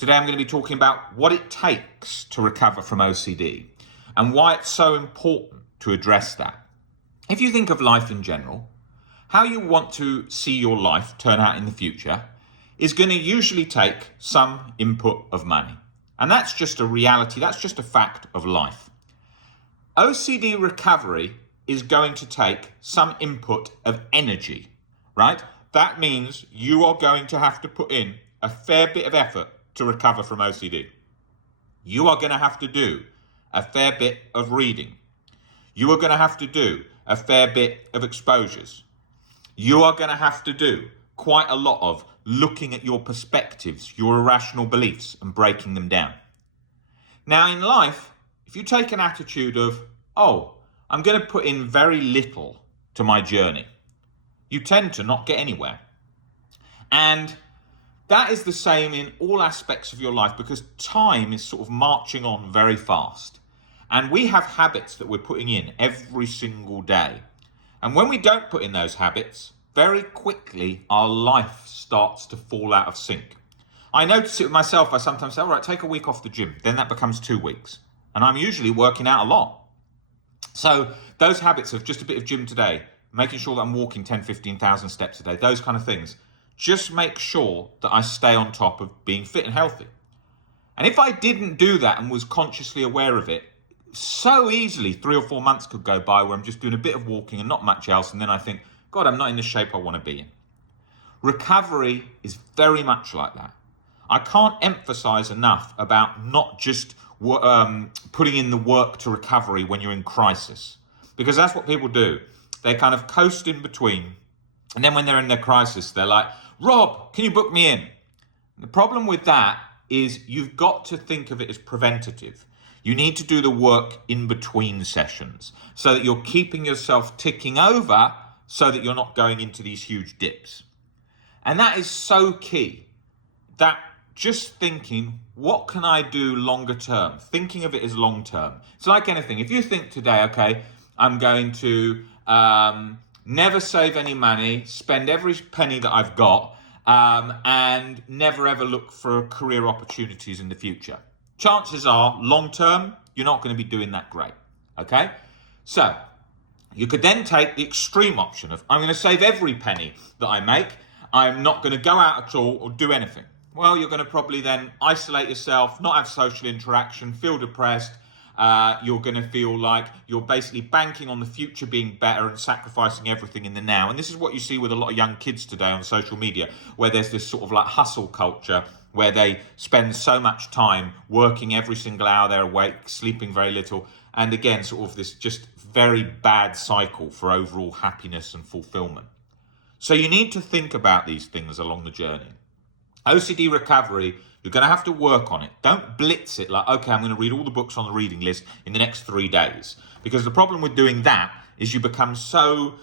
Today I'm going to be talking about what it takes to recover from OCD and why it's so important to address that. If you think of life in general, how you want to see your life turn out in the future is going to usually take some input of money. And that's just a reality, that's just a fact of life. OCD recovery is going to take some input of energy, right? That means you are going to have to put in a fair bit of effort to recover from OCD. You are going to have to do a fair bit of reading. You are going to have to do a fair bit of exposures. You are going to have to do quite a lot of looking at your perspectives, your irrational beliefs, and breaking them down. Now in life, if you take an attitude of, I'm going to put in very little to my journey, you tend to not get anywhere. And that is the same in all aspects of your life because time is sort of marching on very fast. And we have habits that we're putting in every single day. And when we don't put in those habits, very quickly our life starts to fall out of sync. I notice it with myself. I sometimes say, all right, take a week off the gym. Then that becomes 2 weeks. And I'm usually working out a lot. So those habits of just a bit of gym today, making sure that I'm walking 10, 15,000 steps a day, those kind of things, just make sure that I stay on top of being fit and healthy. And if I didn't do that and was consciously aware of it, so easily 3 or 4 months could go by where I'm just doing a bit of walking and not much else. And then I think, God, I'm not in the shape I want to be in. Recovery is very much like that. I can't emphasize enough about not just putting in the work to recovery when you're in crisis, because that's what people do. They kind of coast in between. And then when they're in their crisis, they're like, Rob, can you book me in? The problem with that is you've got to think of it as preventative. You need to do the work in between sessions so that you're keeping yourself ticking over so that you're not going into these huge dips. And that is so key, that just thinking, what can I do longer term? Thinking of it as long term. It's like anything. If you think today, okay, I'm going to never save any money, spend every penny that I've got, and never ever look for career opportunities in the future. Chances are, long term, you're not going to be doing that great, okay? So, you could then take the extreme option of, I'm going to save every penny that I make, I'm not going to go out at all or do anything. Well, you're going to probably then isolate yourself, not have social interaction, feel depressed. You're going to feel like you're basically banking on the future being better and sacrificing everything in the now. And this is what you see with a lot of young kids today on social media, where there's this sort of like hustle culture where they spend so much time working every single hour they're awake, sleeping very little. And again, sort of this just very bad cycle for overall happiness and fulfillment. So you need to think about these things along the journey. OCD recovery, you're going to have to work on it. Don't blitz it like, okay, I'm going to read all the books on the reading list in the next 3 days. Because the problem with doing that is you become so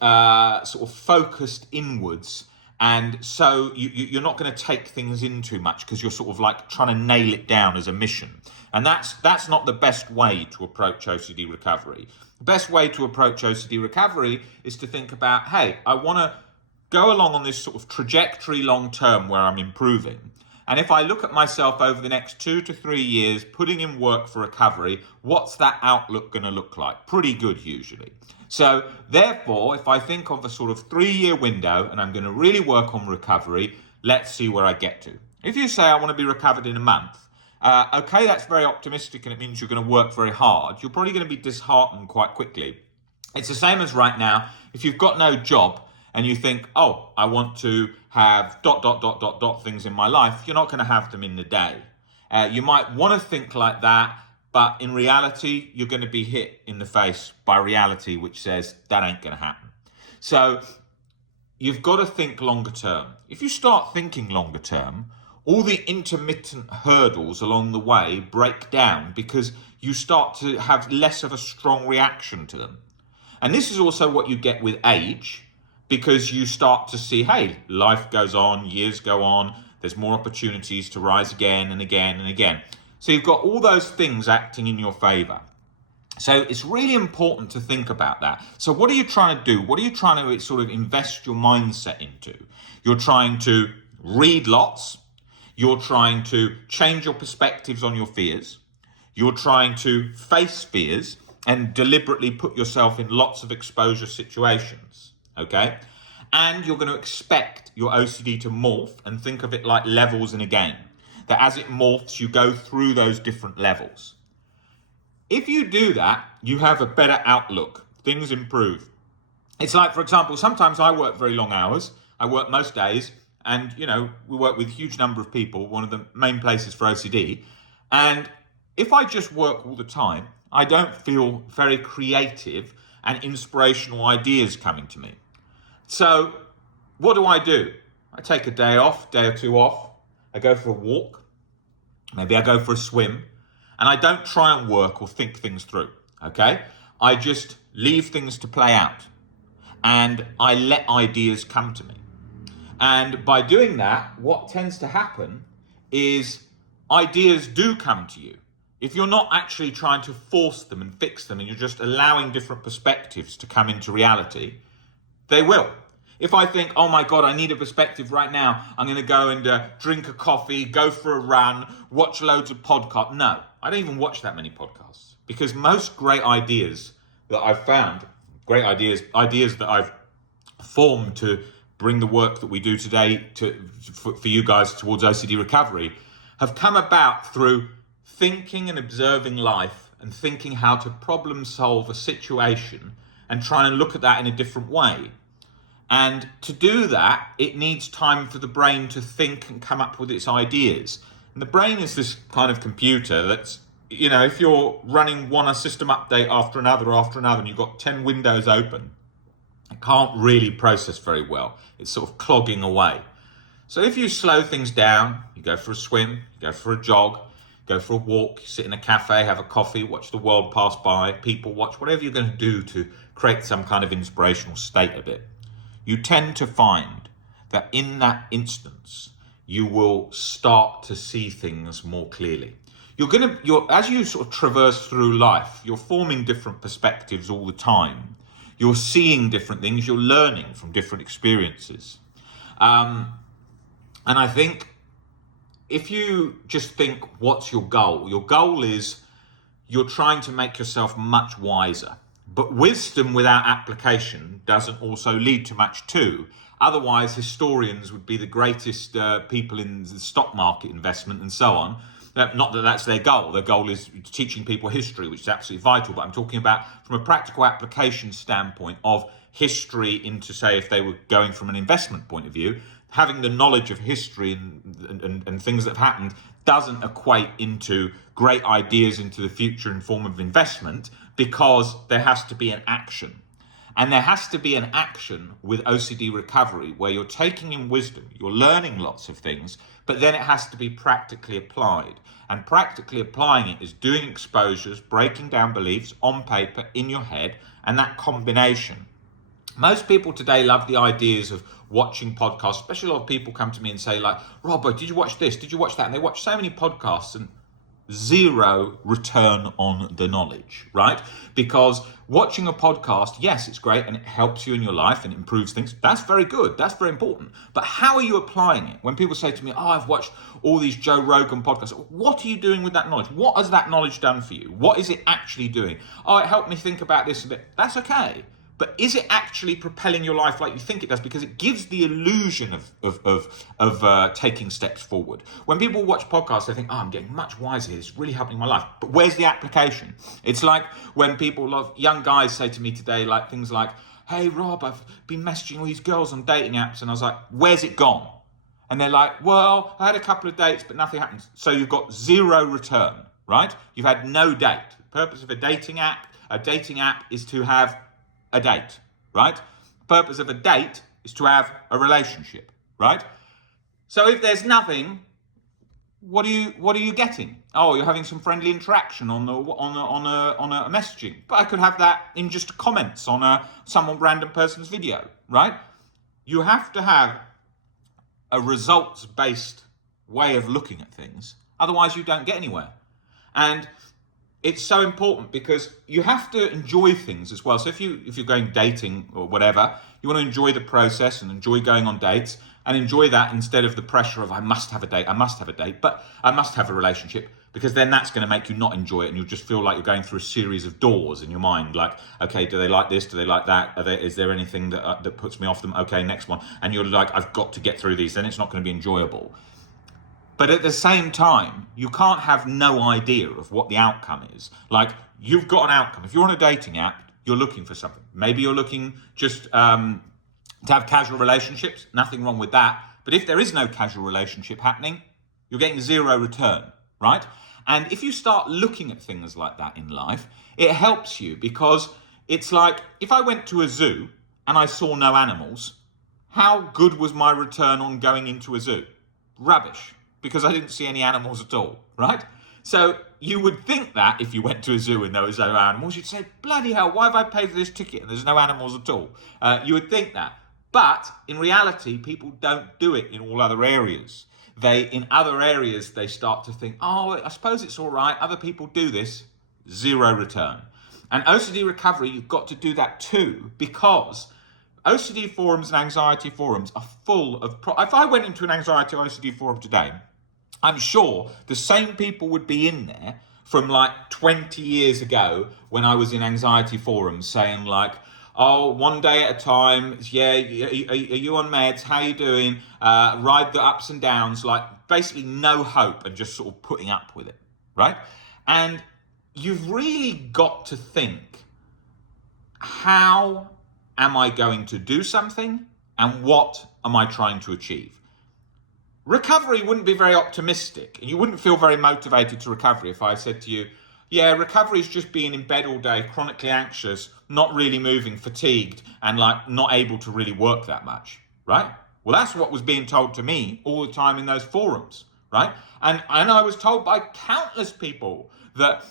sort of focused inwards, and so you're not going to take things in too much because you're sort of like trying to nail it down as a mission. And that's not the best way to approach OCD recovery. The best way to approach OCD recovery is to think about, hey, I want to go along on this sort of trajectory long term where I'm improving. And if I look at myself over the next 2 to 3 years, putting in work for recovery, what's that outlook going to look like? Pretty good usually. So therefore, if I think of a sort of 3-year window and I'm going to really work on recovery, let's see where I get to. If you say I want to be recovered in a month, okay, that's very optimistic and it means you're going to work very hard. You're probably going to be disheartened quite quickly. It's the same as right now. If you've got no job, and you think, I want to have ... things in my life, you're not going to have them in the day. You might want to think like that, but in reality, you're going to be hit in the face by reality, which says that ain't going to happen. So you've got to think longer term. If you start thinking longer term, all the intermittent hurdles along the way break down because you start to have less of a strong reaction to them. And this is also what you get with age, because you start to see, hey, life goes on, years go on, there's more opportunities to rise again and again and again. So you've got all those things acting in your favor. So it's really important to think about that. So what are you trying to do? What are you trying to sort of invest your mindset into? You're trying to read lots. You're trying to change your perspectives on your fears. You're trying to face fears and deliberately put yourself in lots of exposure situations, okay? And you're going to expect your OCD to morph and think of it like levels in a game. That as it morphs, you go through those different levels. If you do that, you have a better outlook. Things improve. It's like, for example, sometimes I work very long hours. I work most days, and we work with a huge number of people, one of the main places for OCD. And if I just work all the time, I don't feel very creative and inspirational ideas coming to me. So what do? I take a day off, day or two off. I go for a walk. Maybe I go for a swim. And I don't try and work or think things through, okay? I just leave things to play out. And I let ideas come to me. And by doing that, what tends to happen is ideas do come to you. If you're not actually trying to force them and fix them, and you're just allowing different perspectives to come into reality, they will. If I think, oh my God, I need a perspective right now, I'm going to go and drink a coffee, go for a run, watch loads of podcasts. No, I don't even watch that many podcasts, because most great ideas that I've found, ideas that I've formed to bring the work that we do today for you guys towards OCD recovery, have come about through thinking and observing life and thinking how to problem solve a situation and trying to look at that in a different way. And to do that, it needs time for the brain to think and come up with its ideas. And the brain is this kind of computer that's, if you're running one system update after another, and you've got 10 windows open, it can't really process very well. It's sort of clogging away. So if you slow things down, you go for a swim, you go for a jog, go for a walk, you sit in a cafe, have a coffee, watch the world pass by, people watch, whatever you're going to do to create some kind of inspirational state of it, you tend to find that in that instance, you will start to see things more clearly. As you sort of traverse through life, you're forming different perspectives all the time. You're seeing different things, you're learning from different experiences. And I think if you just think, what's your goal? Your goal is you're trying to make yourself much wiser. But wisdom without application doesn't also lead to much too. Otherwise, historians would be the greatest people in the stock market investment and so on. Not that that's their goal. Their goal is teaching people history, which is absolutely vital. But I'm talking about from a practical application standpoint of history into, say, if they were going from an investment point of view, having the knowledge of history and things that have happened doesn't equate into great ideas into the future in form of investment, because there has to be an action. And there has to be an action with OCD recovery where you're taking in wisdom, you're learning lots of things, but then it has to be practically applied. And practically applying it is doing exposures, breaking down beliefs on paper, in your head, and that combination. Most people today love the ideas of watching podcasts, especially a lot of people come to me and say like, Robbo, did you watch this? Did you watch that? And they watch so many podcasts and zero return on the knowledge, right? Because watching a podcast, yes, it's great and it helps you in your life and improves things. That's very good. That's very important. But how are you applying it? When people say to me, oh, I've watched all these Joe Rogan podcasts, what are you doing with that knowledge? What has that knowledge done for you? What is it actually doing? Oh, it helped me think about this a bit. That's okay. But is it actually propelling your life like you think it does? Because it gives the illusion of taking steps forward. When people watch podcasts, they think, oh, I'm getting much wiser here. It's really helping my life. But where's the application? It's like when young guys say to me today, like things like, hey, Rob, I've been messaging all these girls on dating apps. And I was like, where's it gone? And they're like, well, I had a couple of dates, but nothing happened. So you've got zero return, right? You've had no date. The purpose of a dating app is to have a date, right? The purpose of a date is to have a relationship, right? So if there's nothing, what are you getting? Oh, you're having some friendly interaction on a messaging, but I could have that in just comments on some random person's video, right? You have to have a results-based way of looking at things, otherwise you don't get anywhere. And it's so important because you have to enjoy things as well. So if you're going dating or whatever, you want to enjoy the process and enjoy going on dates and enjoy that instead of the pressure of I must have a date, but I must have a relationship, because then that's going to make you not enjoy it and you'll just feel like you're going through a series of doors in your mind. Like, okay, do they like this? Do they like that? Is there anything that puts me off them? Okay, next one. And you're like, I've got to get through these. Then it's not going to be enjoyable. But at the same time, you can't have no idea of what the outcome is. Like, you've got an outcome. If you're on a dating app, you're looking for something. Maybe you're looking just to have casual relationships. Nothing wrong with that. But if there is no casual relationship happening, you're getting zero return, right? And if you start looking at things like that in life, it helps you, because it's like, if I went to a zoo and I saw no animals, how good was my return on going into a zoo? Rubbish. Because I didn't see any animals at all, right? So you would think that if you went to a zoo and there was no animals, you'd say, bloody hell, why have I paid for this ticket and there's no animals at all? You would think that. But in reality, people don't do it in all other areas. In other areas, they start to think, oh, I suppose it's all right. Other people do this. Zero return. And OCD recovery, you've got to do that too, because OCD forums and anxiety forums are full of... If I went into an anxiety or OCD forum today, I'm sure the same people would be in there from like 20 years ago when I was in anxiety forums saying like, oh, one day at a time, yeah, are you on meds? How you doing? Ride the ups and downs, like basically no hope and just sort of putting up with it, right? And you've really got to think, how am I going to do something and what am I trying to achieve? Recovery wouldn't be very optimistic. You wouldn't feel very motivated to recovery if I said to you, yeah, recovery is just being in bed all day, chronically anxious, not really moving, fatigued, and like not able to really work that much, right? Well, that's what was being told to me all the time in those forums, right? And I was told by countless people that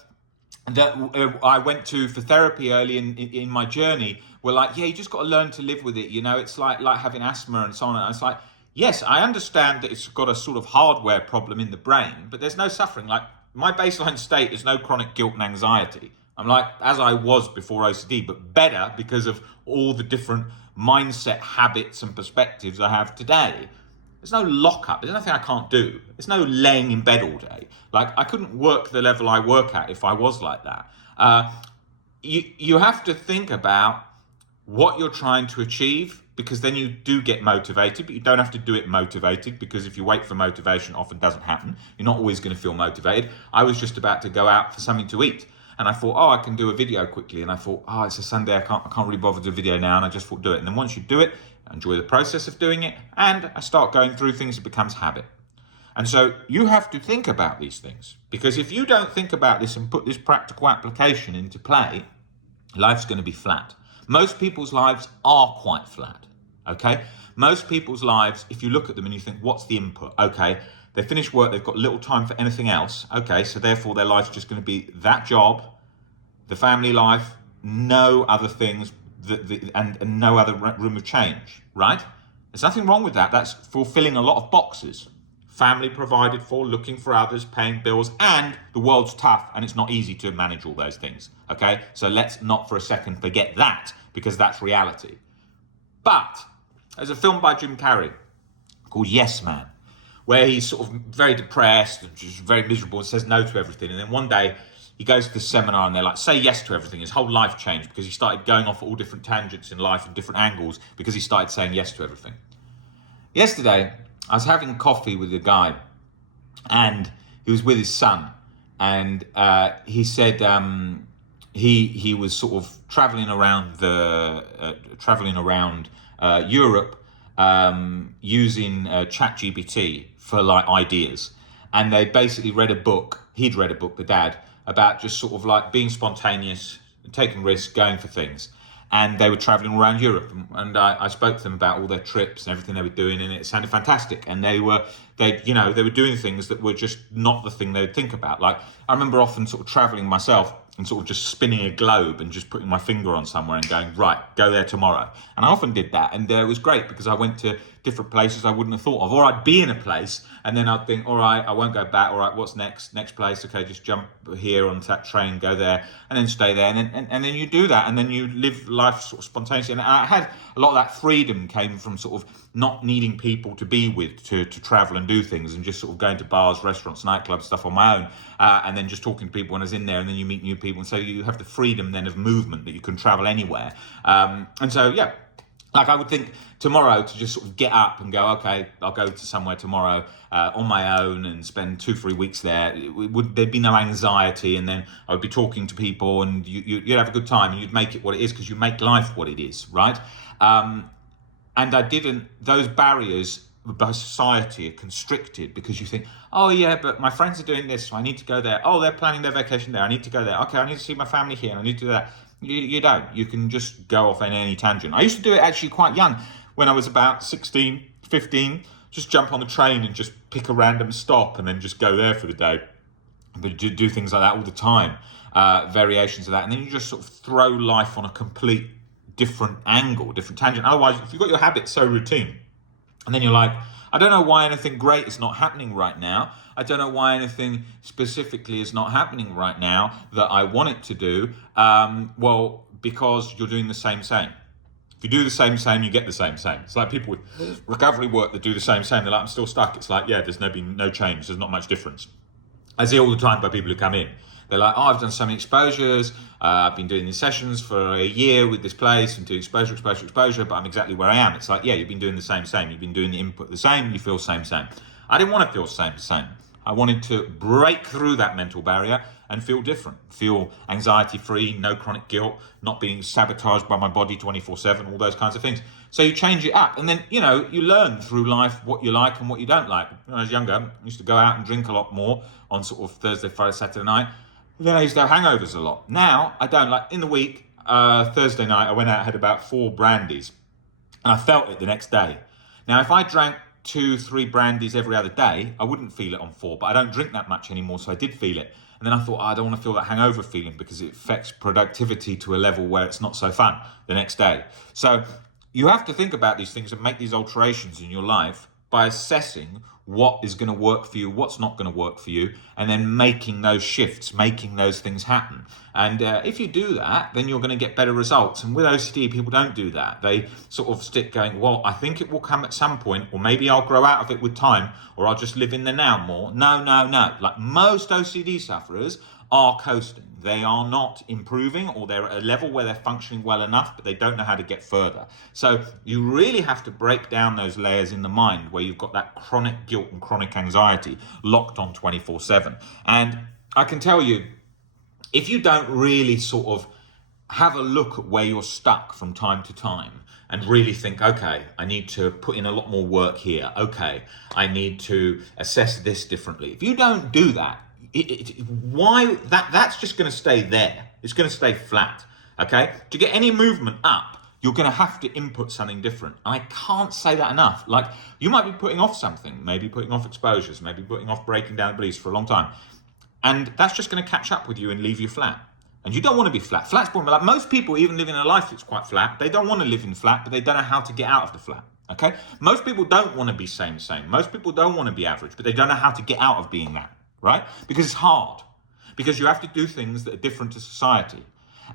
I went to for therapy early in my journey were like, yeah, you just got to learn to live with it. You know, it's like having asthma and so on. And it's like, yes, I understand that it's got a sort of hardware problem in the brain, but there's no suffering. Like, my baseline state is no chronic guilt and anxiety. I'm like, as I was before OCD, but better because of all the different mindset habits and perspectives I have today. There's no lockup. There's nothing I can't do. There's no laying in bed all day. Like, I couldn't work the level I work at if I was like that. You have to think about what you're trying to achieve, because then you do get motivated, but you don't have to do it motivated, because if you wait for motivation, it often doesn't happen. You're not always going to feel motivated. I was just about to go out for something to eat, and I thought, oh, I can do a video quickly. And I thought, oh, it's a Sunday, I can't really bother to do a video now. And I just thought, do it. And then once you do it, enjoy the process of doing it, and I start going through things, it becomes habit. And so you have to think about these things, because if you don't think about this and put this practical application into play, life's going to be flat. Most people's lives are quite flat, okay? Most people's lives, if you look at them and you think, what's the input? Okay, they finish work, they've got little time for anything else. Okay, so therefore their life's just going to be that job, the family life, no other things, and no other room of change, right? There's nothing wrong with that. That's fulfilling a lot of boxes. Family provided for, looking for others, paying bills, and the world's tough and it's not easy to manage all those things, okay? So let's not for a second forget that, because that's reality. But there's a film by Jim Carrey called Yes Man, where he's sort of very depressed and just very miserable and says no to everything. And then one day he goes to the seminar and they're like, say yes to everything. His whole life changed because he started going off at all different tangents in life and different angles because he started saying yes to everything. Yesterday, I was having coffee with a guy, and he was with his son, and he said he was sort of traveling around Europe using ChatGPT for like ideas, and they basically read a book. He'd read a book, the dad, about just sort of like being spontaneous, taking risks, going for things. And they were traveling around Europe, and I spoke to them about all their trips and everything they were doing, and it sounded fantastic. And they were they were doing things that were just not the thing they would think about. Like, I remember often sort of traveling myself and sort of just spinning a globe and just putting my finger on somewhere and going, right, go there tomorrow. And I often did that, and it was great because I went to different places I wouldn't have thought of. Or I'd be in a place and then I'd think, all right, I won't go back. All right, what's next? Next place. Okay, just jump here onto that train, go there, and then stay there. And then you do that, and then you live life sort of spontaneously. And I had a lot of that freedom came from sort of not needing people to be with, to travel and do things, and just sort of going to bars, restaurants, nightclubs, stuff on my own, and then just talking to people when I was in there, and then you meet new people. And so you have the freedom then of movement that you can travel anywhere. And so, yeah. Like, I would think tomorrow to just sort of get up and go, okay, I'll go to somewhere tomorrow on my own and spend 2-3 weeks there. There'd be no anxiety, and then I would be talking to people, and you'd have a good time, and you'd make it what it is, because you make life what it is, right? And those barriers by society are constricted, because you think, oh yeah, but my friends are doing this, so I need to go there. Oh, they're planning their vacation there, I need to go there. Okay, I need to see my family here, I need to do that. You don't. You can just go off in any tangent. I used to do it actually quite young. When I was about 16, 15, just jump on the train and just pick a random stop and then just go there for the day. But do things like that all the time, variations of that. And then you just sort of throw life on a complete different angle, different tangent. Otherwise, if you've got your habits so routine, and then you're like, I don't know why anything great is not happening right now. I don't know why anything specifically is not happening right now that I want it to do. Well, because you're doing the same. If you do the same, you get the same. It's like people with recovery work that do the same. They're like, I'm still stuck. It's like, yeah, there's no change. There's not much difference. I see all the time by people who come in. They're like, oh, I've done so many exposures. I've been doing these sessions for a year with this place and do exposure, but I'm exactly where I am. It's like, yeah, you've been doing the same. You've been doing the input the same. You feel same. I didn't want to feel same. I wanted to break through that mental barrier and feel different, feel anxiety-free, no chronic guilt, not being sabotaged by my body 24/7, all those kinds of things. So you change it up, and then, you learn through life what you like and what you don't like. When I was younger, I used to go out and drink a lot more on sort of Thursday, Friday, Saturday night. Then I used to have hangovers a lot. Now, I don't. Like, in the week, Thursday night, I went out and had about 4 brandies, and I felt it the next day. Now, if I drank 2-3 brandies every other day, I wouldn't feel it on 4, but I don't drink that much anymore, so I did feel it. And then I thought, I don't want to feel that hangover feeling, because it affects productivity to a level where it's not so fun the next day. So you have to think about these things and make these alterations in your life by assessing what is going to work for you, what's not going to work for you, and then making those shifts, making those things happen. And if you do that, then you're going to get better results. And with OCD, people don't do that. They sort of stick going, well, I think it will come at some point, or maybe I'll grow out of it with time, or I'll just live in the now more. No. Like, most OCD sufferers are coasting. They are not improving, or they're at a level where they're functioning well enough, but they don't know how to get further. So you really have to break down those layers in the mind where you've got that chronic guilt and chronic anxiety locked on 24/7. And I can tell you, if you don't really sort of have a look at where you're stuck from time to time and really think, okay, I need to put in a lot more work here. Okay, I need to assess this differently. If you don't do that, that's just going to stay there. It's going to stay flat. Okay, to get any movement up, you're going to have to input something different. And I can't say that enough. Like, you might be putting off something, maybe putting off exposures, maybe putting off breaking down the beliefs for a long time, and that's just going to catch up with you and leave you flat. And you don't want to be flat. Flat's boring. Like, most people, even living a life that's quite flat, they don't want to live in flat, but they don't know how to get out of the flat. Okay, most people don't want to be same. Most people don't want to be average, but they don't know how to get out of being that. Right? Because it's hard. Because you have to do things that are different to society.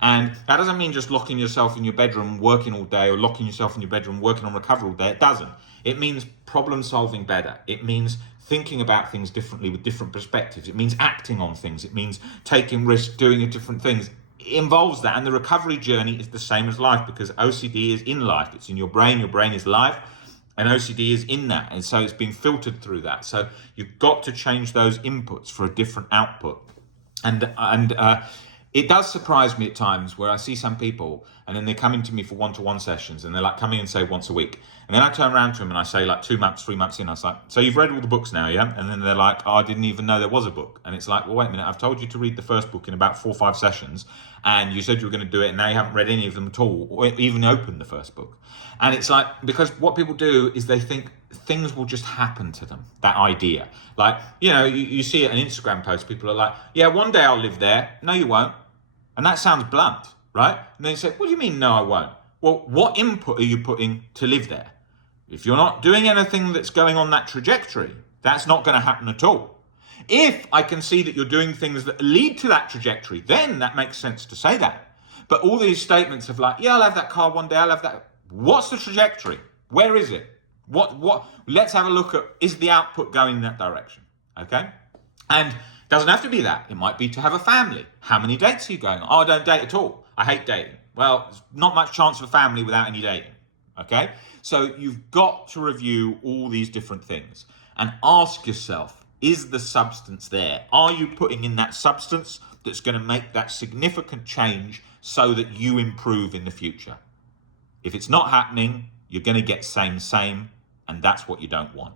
And that doesn't mean just locking yourself in your bedroom, working all day, or locking yourself in your bedroom, working on recovery all day. It doesn't. It means problem solving better. It means thinking about things differently with different perspectives. It means acting on things. It means taking risks, doing different things. It involves that. And the recovery journey is the same as life, because OCD is in life. It's in your brain. Your brain is life. And OCD is in that, and so it's been filtered through that. So you've got to change those inputs for a different output. And it does surprise me at times where I see some people, and then they come into me for one-to-one sessions, and they're like, come in and say once a week. And then I turn around to them and I say, like, 2 months, 3 months in, I was like, so you've read all the books now, yeah? And then they're like, oh, I didn't even know there was a book. And it's like, well, wait a minute, I've told you to read the first book in about 4 or 5 sessions, and you said you were going to do it, and now you haven't read any of them at all, or even opened the first book. And it's like, because what people do is they think things will just happen to them. That idea. Like, you see an Instagram post, people are like, yeah, one day I'll live there. No, you won't. And that sounds blunt, right? And then you say, what do you mean, no, I won't? Well, what input are you putting to live there? If you're not doing anything that's going on that trajectory, that's not going to happen at all. If I can see that you're doing things that lead to that trajectory, then that makes sense to say that. But all these statements of like, yeah, I'll have that car one day, I'll have that. What's the trajectory? Where is it? What? Let's have a look at, is the output going in that direction? Okay? And it doesn't have to be that. It might be to have a family. How many dates are you going on? Oh, I don't date at all. I hate dating. Well, there's not much chance of a family without any dating. Okay? So you've got to review all these different things and ask yourself, is the substance there? Are you putting in that substance that's going to make that significant change so that you improve in the future? If it's not happening, you're going to get same, and that's what you don't want.